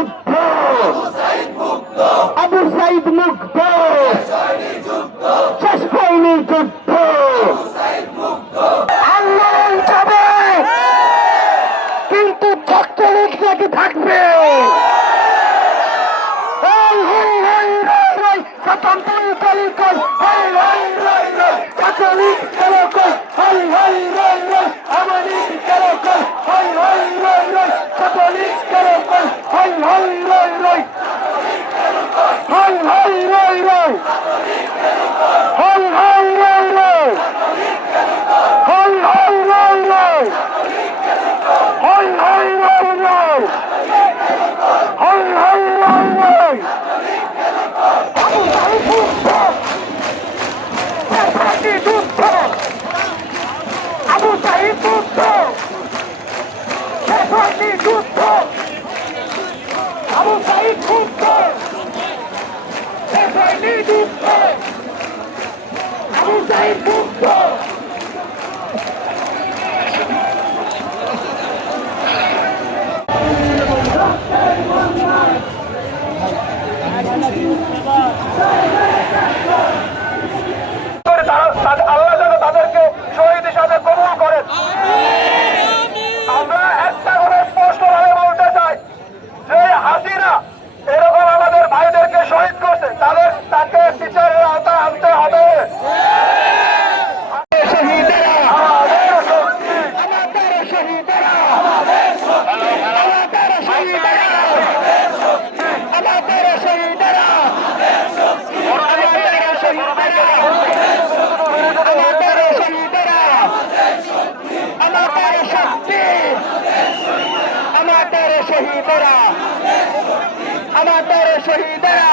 যুদ্ধ, আবু সাইদ মুগ্ধ, শেষ হয়নি যুদ্ধ, আন্দোলন যাবে কিন্তু ছাত্রলীগ নাকি থাকবে। ছাত্রলীগ কেন কই হই হই রই রই, আমাদের কেন কই হই হই রই রই, ছাত্রলীগ কেন কই হই হই রই রই, হই হই রই রই, হই হই রই রই, হই হই রই রই, হই হই রই রই, হই হই রই রই। আবু সাইদ মুগ্ধ, যুদ্ধ, আবু সাইদ মুগ্ধ, শেষ হয়নি যুদ্ধ, আবু সাইদ মুগ্ধ, শেষ হয়নি যুদ্ধ, আবু সাইদ মুগ্ধ। আল্লাহ যেন তাদেরকে শহীদ হিসাবে কবুল করেন। আমরা একটা করে স্পষ্টভাবে বলতে চাই যে হাসিনা এরকম আমাদের ভাইদেরকে শহীদ করছে, তাকে বিচারের আওতায় আনতে হবে। আমাদের শহীদেরা,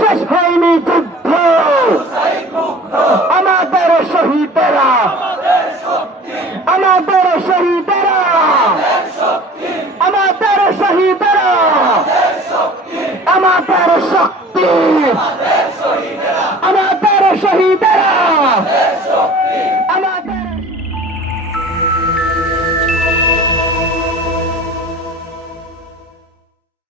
শেষ হয়নি যুদ্ধ, আমাদের শহীদেরা, আমাদের শহীদেরা, আমাদের শহীদেরা, আমাদের শক্তি।